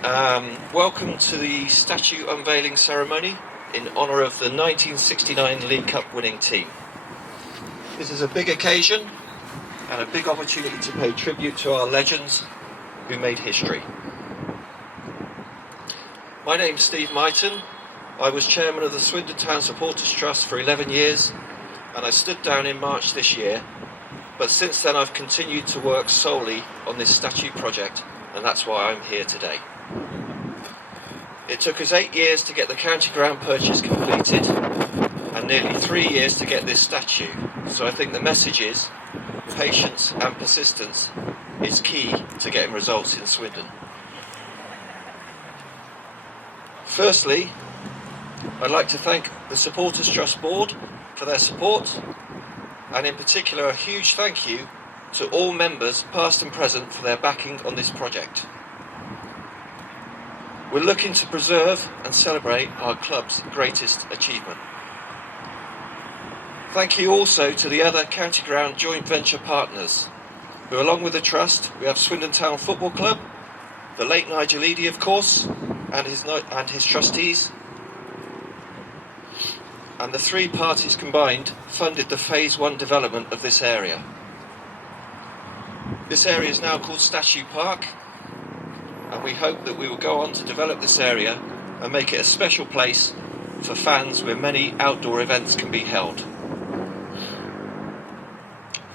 Welcome to the statue unveiling ceremony in honour of the 1969 League Cup winning team. This is a big occasion and a big opportunity to pay tribute to our legends who made history. My name's Steve Mytton. I was chairman of the Swindon Town Supporters Trust for 11 years and I stood down in March this year, but since then I've continued to work solely on this statue project, and that's why I'm here today. It took us 8 years to get the County Ground purchase completed and nearly 3 years to get this statue, so I think the message is patience and persistence is key to getting results in Swindon. Firstly, I'd like to thank the Supporters Trust Board for their support, and in particular a huge thank you to all members, past and present, for their backing on this project. We're looking to preserve and celebrate our club's greatest achievement. Thank you also to the other County Ground joint venture partners, who along with the Trust, we have Swindon Town Football Club, the late Nigel Eady of course, and his trustees, and the three parties combined funded the Phase 1 development of this area. This area is now called Statue Park, and we hope that we will go on to develop this area and make it a special place for fans where many outdoor events can be held.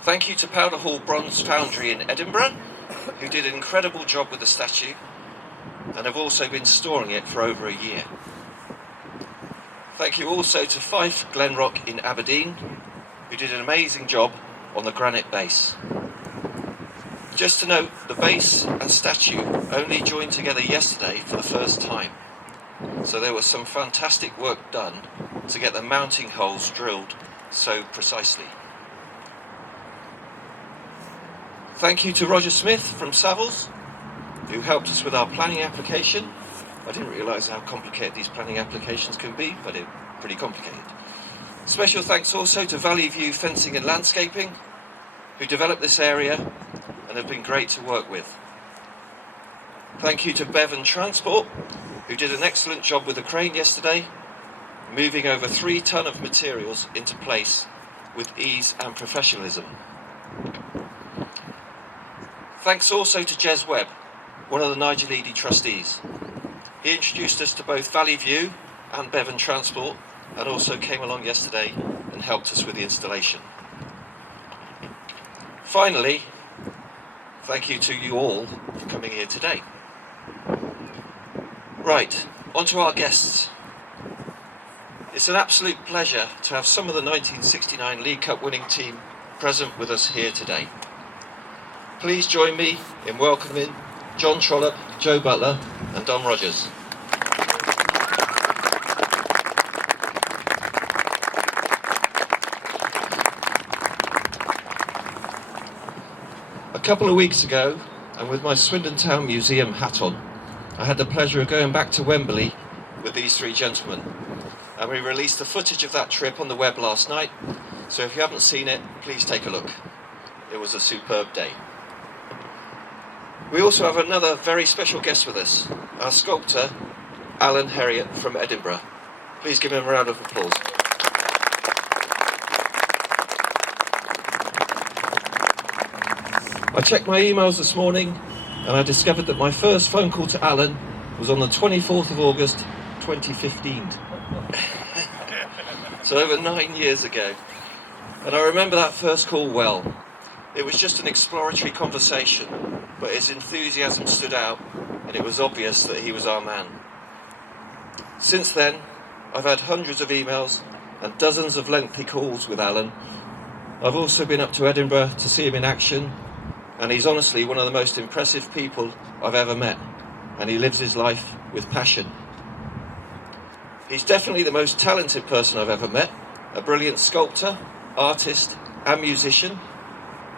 Thank you to Powder Hall Bronze Foundry in Edinburgh, who did an incredible job with the statue and have also been storing it for over a year. Thank you also to Fife Glenrock in Aberdeen, who did an amazing job on the granite base. Just to note, the base and statue only joined together yesterday for the first time, so there was some fantastic work done to get the mounting holes drilled so precisely. Thank you to Roger Smith from Savills, who helped us with our planning application. I didn't realise how complicated these planning applications can be, but they're pretty complicated. Special thanks also to Valley View Fencing and Landscaping, who developed this area and have been great to work with. Thank you to Bevan Transport, who did an excellent job with the crane yesterday, moving over 3 tonne of materials into place with ease and professionalism. Thanks also to Jez Webb, one of the Nigel Eady trustees. He introduced us to both Valley View and Bevan Transport, and also came along yesterday and helped us with the installation. Finally, thank you to you all for coming here today. Right, on to our guests. It's an absolute pleasure to have some of the 1969 League Cup winning team present with us here today. Please join me in welcoming John Trollope, Joe Butler and Dom Rogers. A couple of weeks ago, and with my Swindon Town Museum hat on, I had the pleasure of going back to Wembley with these three gentlemen, and we released the footage of that trip on the web last night, so if you haven't seen it, please take a look. It was a superb day. We also have another very special guest with us, our sculptor, Alan Herriot from Edinburgh. Please give him a round of applause. I checked my emails this morning and I discovered that my first phone call to Alan was on the 24th of August 2015. So over 9 years ago. And I remember that first call well. It was just an exploratory conversation, but his enthusiasm stood out and it was obvious that he was our man. Since then, I've had hundreds of emails and dozens of lengthy calls with Alan. I've also been up to Edinburgh to see him in action, and he's honestly one of the most impressive people I've ever met, and he lives his life with passion. He's definitely the most talented person I've ever met, a brilliant sculptor, artist and musician,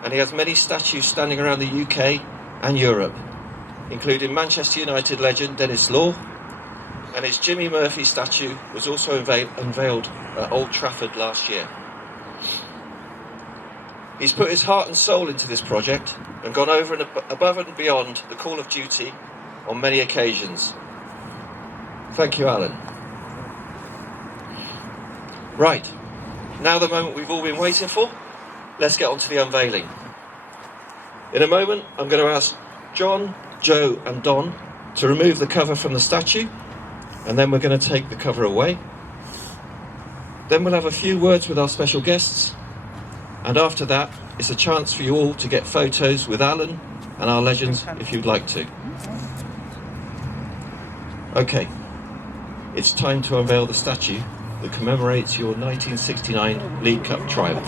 and he has many statues standing around the UK and Europe, including Manchester United legend Dennis Law, and his Jimmy Murphy statue was also unveiled at Old Trafford last year. He's put his heart and soul into this project and gone over and above and beyond the call of duty on many occasions. Thank you, Alan. Right, now the moment we've all been waiting for, let's get on to the unveiling. In a moment, I'm going to ask John, Joe and Don to remove the cover from the statue, and then we're going to take the cover away. Then we'll have a few words with our special guests, and after that, it's a chance for you all to get photos with Alan and our legends if you'd like to. Okay, it's time to unveil the statue that commemorates your 1969 League Cup triumph.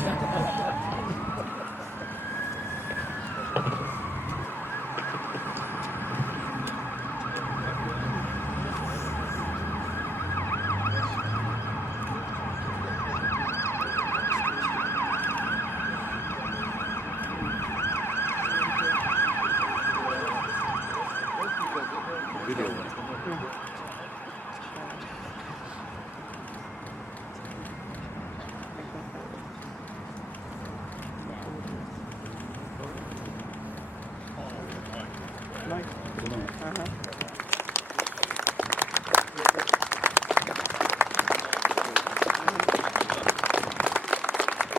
Nice.